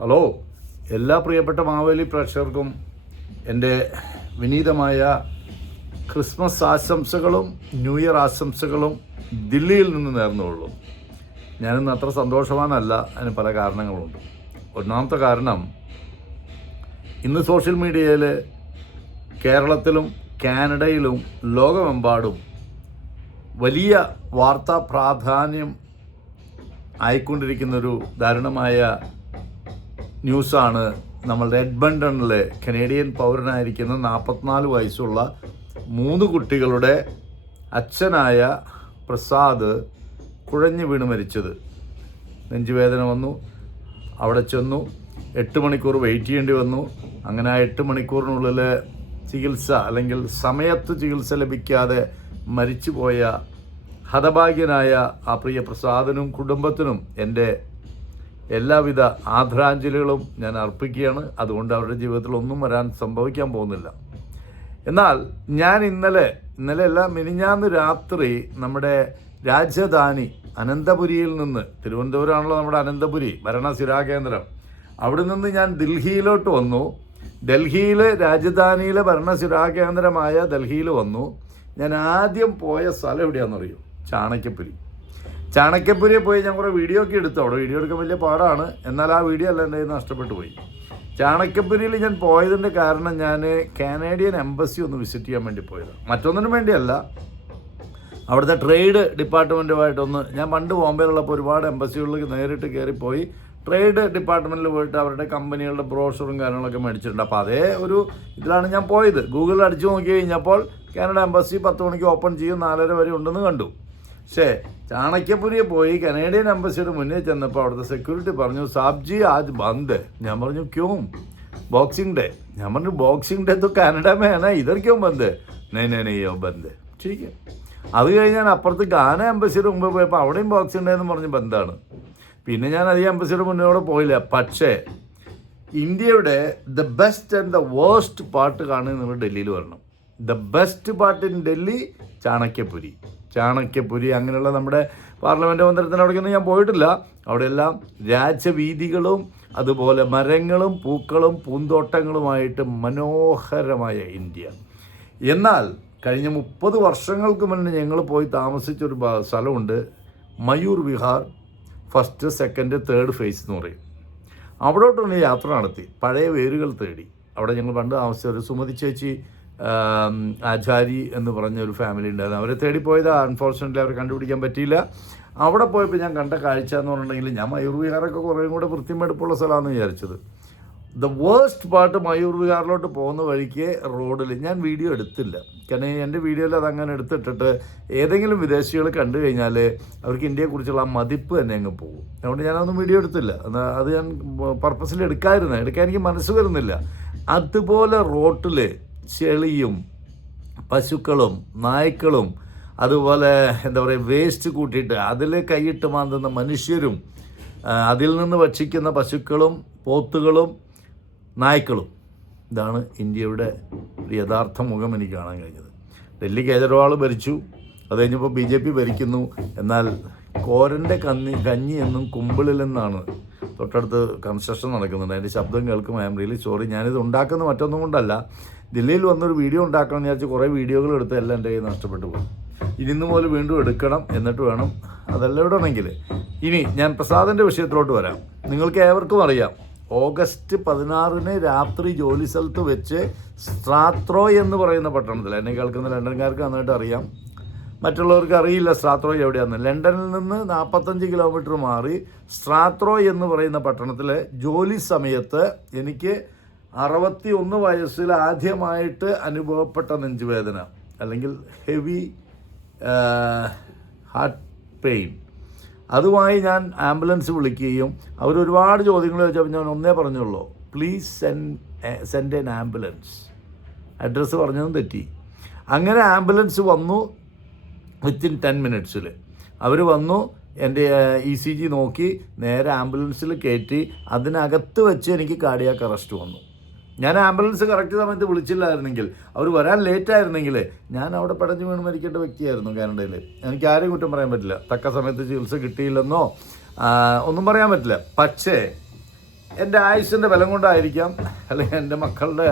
Hello എല്ലാ പ്രിയപ്പെട്ട മാവേലി പ്രേക്ഷകർക്കും എന്റെ വിനീതമായ ക്രിസ്മസ് ആശംസകളും ന്യൂ ഇയർ ആശംസകളും ദില്ലിയിൽ നിന്ന് നേർന്നുള്ളൂ. ഞാനിന്ന് അത്ര സന്തോഷവാനല്ല അതിന് പല കാരണങ്ങളുണ്ട്. ഒന്നാമത്തെ കാരണം ഇന്ന് സോഷ്യൽ മീഡിയയിൽ കേരളത്തിലും കാനഡയിലും ലോകമെമ്പാടും വലിയ വാർത്താ പ്രാധാന്യം ആയിക്കൊണ്ടിരിക്കുന്നൊരു ദാരുണമായ ന്യൂസാണ്. നമ്മളുടെ എഡ്ബണ്ടണിലെ കനേഡിയൻ പൗരനായിരിക്കുന്ന നാൽപ്പത്തിനാല് വയസ്സുള്ള മൂന്ന് കുട്ടികളുടെ അച്ഛനായ പ്രസാദ് കുഴഞ്ഞു വീണ് മരിച്ചത്. നെഞ്ചുവേദന വന്നു അവിടെ ചെന്നു എട്ട് മണിക്കൂർ വെയിറ്റ് ചെയ്യേണ്ടി വന്നു. അങ്ങനെ ആ എട്ട് മണിക്കൂറിനുള്ളിൽ ചികിത്സ അല്ലെങ്കിൽ സമയത്ത് ചികിത്സ ലഭിക്കാതെ മരിച്ചുപോയ ഹതഭാഗ്യനായ ആ പ്രിയ പ്രസാദനും കുടുംബത്തിനും എന്റെ എല്ലാവിധ ആദരാഞ്ജലികളും ഞാൻ അർപ്പിക്കുകയാണ്. അതുകൊണ്ട് അവരുടെ ജീവിതത്തിൽ ഒന്നും വരാൻ സംഭവിക്കാൻ പോകുന്നില്ല. എന്നാൽ ഞാൻ ഇന്നലെ ഇന്നലെ അല്ല മിനിഞ്ഞാന്ന് രാത്രി നമ്മുടെ രാജധാനി അനന്തപുരിയിൽ നിന്ന് തിരുവനന്തപുരമാണല്ലോ നമ്മുടെ അനന്തപുരി ഭരണ സ്ഥിരാകേന്ദ്രം. അവിടെ നിന്ന് ഞാൻ ഡൽഹിയിലോട്ട് വന്നു. ഡൽഹിയിലെ രാജധാനിയിലെ ഭരണ സ്ഥിരാകേന്ദ്രമായ ഡൽഹിയിൽ വന്നു. ഞാൻ ആദ്യം പോയ സ്ഥലം എവിടെയാണെന്നറിയോ? ചാണക്യപ്പുരി ചാണക്യപ്പുരിയിൽ പോയി ഞാൻ കുറേ വീഡിയോ ഒക്കെ എടുത്തു. അവിടെ വീഡിയോ എടുക്കാൻ വലിയ പാടാണ്. എന്നാൽ ആ വീഡിയോ അല്ല എന്റെ നഷ്ടപ്പെട്ടു പോയി. ചാണക്യപുരിയിൽ ഞാൻ പോയതിന്റെ കാരണം ഞാൻ കാനേഡിയൻ എംബസി ഒന്ന് വിസിറ്റ് ചെയ്യാൻ വേണ്ടി പോയതാണ്. മറ്റൊന്നിനും വേണ്ടിയല്ല. അവിടുത്തെ ട്രേഡ് ഡിപ്പാർട്ട്മെന്റുമായിട്ടൊന്ന് ഞാൻ പണ്ട് ബോംബെയിലുള്ളപ്പോൾ ഒരുപാട് എംബസികളിലേക്ക് നേരിട്ട് കയറിപ്പോയി. ട്രേഡ് ഡിപ്പാർട്ട്മെന്റിൽ പോയിട്ട് അവരുടെ കമ്പനികളുടെ ബ്രോഷറും കാര്യങ്ങളൊക്കെ മേടിച്ചിട്ടുണ്ട്. അപ്പോൾ അതേ ഒരു ഇതിലാണ് ഞാൻ പോയത്. ഗൂഗിളിൽ അടിച്ചു നോക്കി കഴിഞ്ഞപ്പോൾ കാനഡ എംബസി പത്ത് മണിക്ക് ഓപ്പൺ ചെയ്യും. നാലര വരെ ഉണ്ടെന്ന് കണ്ടു. പക്ഷേ ചാണക്യപുരിയെ പോയി കനേഡിയൻ എംബസിയുടെ മുന്നേ ചെന്നപ്പോൾ അവിടുത്തെ സെക്യൂരിറ്റി പറഞ്ഞു സാബ്ജി ആജ് ബന്ദ്. ഞാൻ പറഞ്ഞു ക്യൂം? Boxing day. ഞാൻ പറഞ്ഞു ബോക്സിംഗ് ഡേ തു കാനഡ മേന ഇതർ ക്യൂം ബന്ദ് നെയ്നെയ്യോ ബന്ദ്. ശരിക്കും അത് കഴിഞ്ഞ് ഞാൻ അപ്പുറത്ത് ഗാന എംബസിയുടെ മുമ്പ് പോയപ്പോൾ അവിടെയും ബോക്സിംഗ് ഡേ എന്ന് പറഞ്ഞ് ബന്ദാണ് പിന്നെ ഞാൻ അധികം എംബസിയുടെ മുന്നോട്ട് പോയില്ല. പക്ഷേ ഇന്ത്യയുടെ the best and the worst part കാണുക നിങ്ങൾ ഡൽഹിയിൽ വരണം. The best part in Delhi Chanakyapuri. Chanakyapuri അങ്ങനെയുള്ള നമ്മുടെ പാർലമെന്റ് മന്ദിരത്തിന് അവിടേക്കൊന്നും ഞാൻ പോയിട്ടില്ല. അവിടെയെല്ലാം രാജവീതികളും അതുപോലെ മരങ്ങളും പൂക്കളും പൂന്തോട്ടങ്ങളുമായിട്ട് മനോഹരമായ ഇന്ത്യ. എന്നാൽ കഴിഞ്ഞ മുപ്പത് വർഷങ്ങൾക്ക് മുന്നേ ഞങ്ങൾ പോയി താമസിച്ചൊരു സ്ഥലമുണ്ട്. Mayur Vihar first second third phase എന്ന് പറയും. അവിടോട്ടൊന്ന് യാത്ര നടത്തി. പഴയ വേരുകൾ തേടി. അവിടെ ഞങ്ങൾ പണ്ട് താമസിച്ച ഒരു സുമതി ചേച്ചി ആചാരി എന്ന് പറഞ്ഞ ഒരു ഫാമിലി ഉണ്ടായിരുന്നു. അവരെ തേടി പോയത് അൺഫോർച്ചുനേറ്റ്ലി അവരെ കണ്ടുപിടിക്കാൻ പറ്റിയില്ല. അവിടെ പോയപ്പോൾ ഞാൻ കണ്ട കാഴ്ച എന്ന് പറഞ്ഞിട്ടുണ്ടെങ്കിൽ ഞാൻ മയൂർ വിഹാറൊക്കെ കുറേ കൂടെ വൃത്തിമെടുപ്പുള്ള സ്ഥലമാണെന്ന് വിചാരിച്ചത്. ദ വേഴ്സ്റ്റ് പാർട്ട് മയൂർ വിഹാറിലോട്ട് പോകുന്ന വഴിക്ക് റോഡിൽ ഞാൻ വീഡിയോ എടുത്തില്ല. കാരണം എന്റെ വീഡിയോയിൽ അതങ്ങനെ എടുത്തിട്ടിട്ട് ഏതെങ്കിലും വിദേശികൾ കണ്ടു കഴിഞ്ഞാൽ അവർക്ക് ഇന്ത്യയെക്കുറിച്ചുള്ള ആ മതിപ്പ് തന്നെ അങ്ങ് പോകും. അതുകൊണ്ട് ഞാനൊന്നും വീഡിയോ എടുത്തില്ല. അത് ഞാൻ പർപ്പസിൽ എടുക്കാതിരുന്നത്. എടുക്കാൻ എനിക്ക് മനസ്സ് വരുന്നില്ല. അതുപോലെ റോട്ടിൽ ചെളിയും പശുക്കളും നായ്ക്കളും അതുപോലെ എന്താ പറയുക വേസ്റ്റ് കൂട്ടിയിട്ട് അതിൽ കൈയിട്ട് മാന്തുന്ന മനുഷ്യരും അതിൽ നിന്ന് ഭക്ഷിക്കുന്ന പശുക്കളും പോത്തുകളും നായ്ക്കളും. ഇതാണ് ഇന്ത്യയുടെ ഒരു യഥാർത്ഥ മുഖം എനിക്ക് കാണാൻ കഴിഞ്ഞത്. ഡൽഹി കേജരിവാൾ ഭരിച്ചു അത് കഴിഞ്ഞപ്പോൾ ബി ജെ പി ഭരിക്കുന്നു. എന്നാൽ കോരന്റെ കന്നി കഞ്ഞി എന്നും കുമ്പിളിൽ നിന്നാണ് തൊട്ടടുത്ത് കൺസ്ട്രക്ഷൻ നടക്കുന്നുണ്ട്. അതിന്റെ ശബ്ദം കേൾക്കും ഐ എം റിയലി സോറി ഞാനിത് ഉണ്ടാക്കുന്ന മറ്റൊന്നും കൊണ്ടല്ല. ദില്ലിയിൽ വന്നൊരു വീഡിയോ ഉണ്ടാക്കണം എന്ന് വിചാരിച്ച് കുറേ വീഡിയോകൾ എടുത്ത് എല്ലാം എന്റെ കയ്യിൽ നഷ്ടപ്പെട്ടു പോകും ഇനി ഇന്ന് പോലും വീണ്ടും എടുക്കണം എന്നിട്ട് വേണം അതെല്ലാം ഇടണമെങ്കിൽ. ഇനി ഞാൻ പ്രസാദിന്റെ വിഷയത്തിലോട്ട് വരാം. നിങ്ങൾക്ക് ഏവർക്കും അറിയാം. ഓഗസ്റ്റ് പതിനാറിന് രാത്രി ജോലി സ്ഥലത്ത് വെച്ച് സ്ട്രാത്രോ എന്ന് പറയുന്ന പട്ടണത്തിൽ എന്നെ കേൾക്കുന്ന ലണ്ടൻകാർക്ക് നന്നായിട്ട് അറിയാം. മറ്റുള്ളവർക്ക് അറിയില്ല. സ്ട്രാത്രോ എവിടെയാണെന്ന് ലണ്ടനിൽ നിന്ന് നാൽപ്പത്തഞ്ച് കിലോമീറ്റർ മാറി സ്ട്രാത്രോ എന്ന് പറയുന്ന പട്ടണത്തിൽ ജോലി സമയത്ത് എനിക്ക് അറുപത്തി ഒന്ന് വയസ്സിൽ ആദ്യമായിട്ട് അനുഭവപ്പെട്ട നെഞ്ചുവേദന അല്ലെങ്കിൽ ഹെവി ഹാർട്ട് പെയിൻ അതുമായി ഞാൻ ആംബുലൻസ് വിളിക്കുകയും അവർ ഒരുപാട് ചോദ്യങ്ങൾ ചോദിച്ചപ്പോൾ ഞാൻ ഒന്നേ പറഞ്ഞുള്ളൂ. Please send send an ambulance address പറഞ്ഞതും തെറ്റി. അങ്ങനെ ആംബുലൻസ് വന്നു. വിത്തിൻ ടെൻ മിനിറ്റ്സിൽ അവർ വന്നു എന്റെ ഇ സി ജി നോക്കി നേരെ ആംബുലൻസിൽ കയറ്റി അതിനകത്ത് വെച്ച് എനിക്ക് കാർഡിയാക്ക് അറസ്റ്റ് വന്നു. ഞാൻ ആംബുലൻസ് കറക്റ്റ് സമയത്ത് വിളിച്ചില്ലായിരുന്നെങ്കിൽ അവർ വരാൻ ലേറ്റ് ആയിരുന്നെങ്കിൽ ഞാൻ അവിടെ പടഞ്ഞു വീണ് മരിക്കേണ്ട വ്യക്തിയായിരുന്നു കാനഡയിൽ എനിക്ക് ആരെയും കുറ്റം പറയാൻ പറ്റില്ല. തക്ക സമയത്ത് ചികിത്സ കിട്ടിയില്ലെന്നോ ഒന്നും പറയാൻ പറ്റില്ല. പക്ഷേ എന്റെ ആയുസിന്റെ ബലം കൊണ്ടായിരിക്കാം അല്ലെങ്കിൽ എന്റെ മക്കളുടെ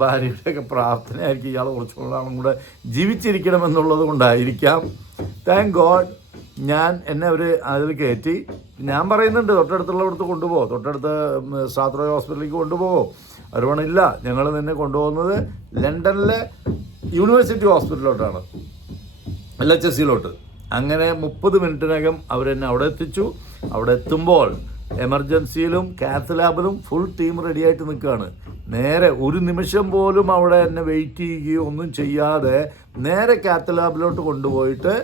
ഭാര്യയുടെയൊക്കെ പ്രാർത്ഥനയായിരിക്കും ഇയാൾ കുറച്ചുകൂടെ നാളും കൂടെ ജീവിച്ചിരിക്കണമെന്നുള്ളത് കൊണ്ടായിരിക്കാം. താങ്ക് ഗോഡ് ഞാൻ എന്നെ അവർ അതിൽ കയറ്റി. ഞാൻ പറയുന്നുണ്ട് തൊട്ടടുത്തുള്ളവിടത്ത് കൊണ്ടുപോകും തൊട്ടടുത്ത് സാത്രോയ ഹോസ്പിറ്റലിലേക്ക് കൊണ്ടുപോകും പറഞ്ഞില്ല ഞങ്ങൾ നിന്നെ കൊണ്ടുപോകുന്നത് ലണ്ടനിലെ യൂണിവേഴ്സിറ്റി ഹോസ്പിറ്റലിലോട്ടാണ്. എൽ എച്ച് എസ് സിയിലോട്ട് അങ്ങനെ മുപ്പത് മിനിറ്റിനകം അവരെന്നെ അവിടെ എത്തിച്ചു. അവിടെ എത്തുമ്പോൾ എമർജൻസിയിലും കാത്ത് ലാബിലും ഫുൾ ടീം റെഡി ആയിട്ട് നിൽക്കുകയാണ്. നേരെ ഒരു നിമിഷം പോലും അവിടെ എന്നെ വെയിറ്റ് ചെയ്യുകയോ ഒന്നും ചെയ്യാതെ നേരെ കാത്ത് ലാബിലോട്ട് കൊണ്ടുപോയിട്ട്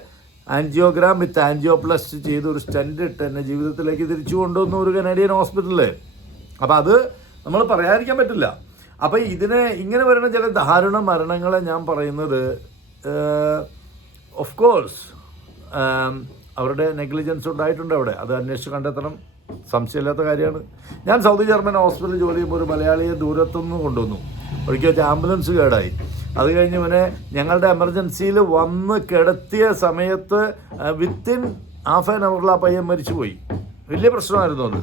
ആൻജിയോഗ്രാം വിത്ത് ആൻജിയോപ്ലസ്റ്റ് ചെയ്ത് ഒരു സ്റ്റെൻഡ് ഇട്ട് എന്നെ ജീവിതത്തിലേക്ക് തിരിച്ചു കൊണ്ടുവന്നു ഒരു കനേഡിയൻ ഹോസ്പിറ്റലിൽ അപ്പോൾ അത് നമ്മൾ പറയാതിരിക്കാൻ പറ്റില്ല. അപ്പോൾ ഇതിനെ ഇങ്ങനെ വരുന്ന ചില ദാരുണ മരണങ്ങളെ ഞാൻ പറയുന്നത് ഓഫ് കോഴ്സ് അവരുടെ നെഗ്ലിജൻസ് ഉണ്ടായിട്ടുണ്ട് അവിടെ. അത് അന്വേഷിച്ച് കണ്ടെത്തണം. സംശയമില്ലാത്ത കാര്യമാണ്. ഞാൻ സൗദി ജർമ്മൻ ഹോസ്പിറ്റലിൽ ജോലി ചെയ്യുമ്പോൾ ഒരു മലയാളിയെ ദൂരത്തുനിന്ന് കൊണ്ടുവന്നു. ഒരിക്കൽ വെച്ച് ആംബുലൻസ് കേടായി. അത് കഴിഞ്ഞ് ഇവനെ ഞങ്ങളുടെ എമർജൻസിയിൽ വന്ന് കിടത്തിയ സമയത്ത് വിത്തിൻ ഹാഫ് ആൻ അവറിൽ ആ പയ്യൻ മരിച്ചുപോയി. വലിയ പ്രശ്നമായിരുന്നു അത്.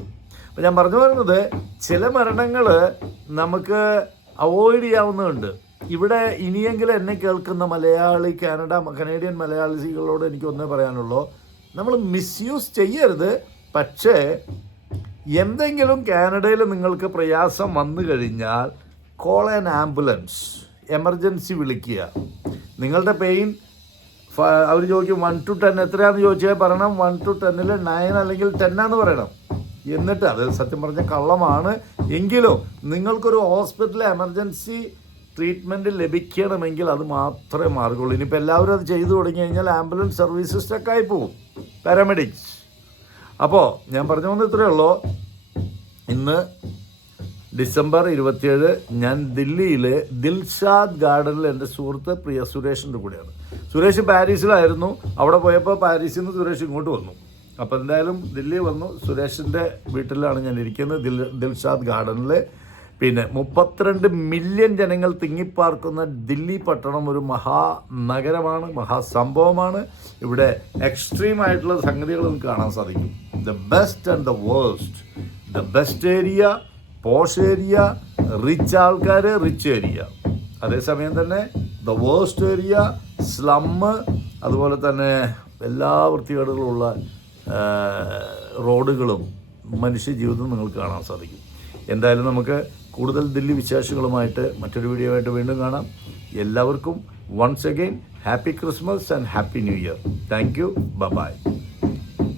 അപ്പം ഞാൻ പറഞ്ഞു വരുന്നത് ചില മരണങ്ങൾ നമുക്ക് അവോയ്ഡ് ചെയ്യാവുന്നതുണ്ട്. ഇവിടെ ഇനിയെങ്കിലും എന്നെ കേൾക്കുന്ന മലയാളി കാനഡ കനേഡിയൻ മലയാളികളോട് എനിക്ക് ഒന്നേ പറയാനുള്ളൂ. നമ്മൾ മിസ്യൂസ് ചെയ്യരുത്. പക്ഷേ എന്തെങ്കിലും കാനഡയിൽ നിങ്ങൾക്ക് പ്രയാസം വന്നു കഴിഞ്ഞാൽ കോൾ ആൻ ആംബുലൻസ് എമർജൻസി വിളിക്കുക. നിങ്ങളുടെ പെയിൻ അവർ ചോദിക്കും വൺ ടു ടെൻ എത്രയാണെന്ന് ചോദിച്ചാൽ പറയണം. വൺ ടു ടെന്നിൽ നയൻ അല്ലെങ്കിൽ ടെന്നാന്ന് പറയണം. എന്നിട്ട് അത് സത്യം പറഞ്ഞ കള്ളമാണ്. എങ്കിലും നിങ്ങൾക്കൊരു ഹോസ്പിറ്റലിൽ എമർജൻസി ട്രീറ്റ്മെന്റ് ലഭിക്കണമെങ്കിൽ അത് മാത്രമേ മാർഗമുള്ളൂ ഇനിയിപ്പോൾ എല്ലാവരും അത് ചെയ്തു തുടങ്ങി കഴിഞ്ഞാൽ ആംബുലൻസ് സർവീസ് സ്റ്റക്കായി പോകും പാരാമെഡിക്സ്. അപ്പോൾ ഞാൻ പറഞ്ഞു പോകുന്നത് ഇത്രയേ ഉള്ളൂ. ഇന്ന് ഡിസംബർ ഇരുപത്തിയേഴ് ഞാൻ ദില്ലിയിലെ ദിൽഷാദ് ഗാർഡനിൽ എന്റെ സുഹൃത്ത് പ്രിയ സുരേഷിന്റെ കൂടെയാണ്. സുരേഷ് പാരീസിലായിരുന്നു. അവിടെ പോയപ്പോൾ പാരീസിൽ നിന്ന് സുരേഷ് ഇങ്ങോട്ട് വന്നു. അപ്പോൾ എന്തായാലും ദില്ലി വന്നു. സുരേഷിന്റെ വീട്ടിലാണ് ഞാൻ ഇരിക്കുന്നത്. ദിൽ ദിൽഷാദ് ഗാർഡനിൽ പിന്നെ മുപ്പത്തിരണ്ട് മില്യൺ ജനങ്ങൾ തിങ്ങിപ്പാർക്കുന്ന ദില്ലി പട്ടണം ഒരു മഹാ നഗരമാണ് മഹാസംഭവമാണ്. ഇവിടെ എക്സ്ട്രീം ആയിട്ടുള്ള സംഗതികൾ നമുക്ക് കാണാൻ സാധിക്കും. The best and the worst the best area posh area rich ആൾക്കാർ റിച്ച് ഏരിയ അതേസമയം തന്നെ ദ വേഴ്സ്റ്റ് ഏരിയ സ്ലമ്മ് അതുപോലെ തന്നെ എല്ലാ വൃത്തികേടുകളുള്ള റോഡുകളും റോഡുകളും മനുഷ്യജീവിതം നിങ്ങൾക്ക് കാണാൻ സാധിക്കും. എന്തായാലും നമുക്ക് കൂടുതൽ ദില്ലി വിശേഷങ്ങളുമായിട്ട് മറ്റൊരു വീഡിയോ ആയിട്ട് വീണ്ടും കാണാം. എല്ലാവർക്കും once again happy Christmas and happy new year thank you bye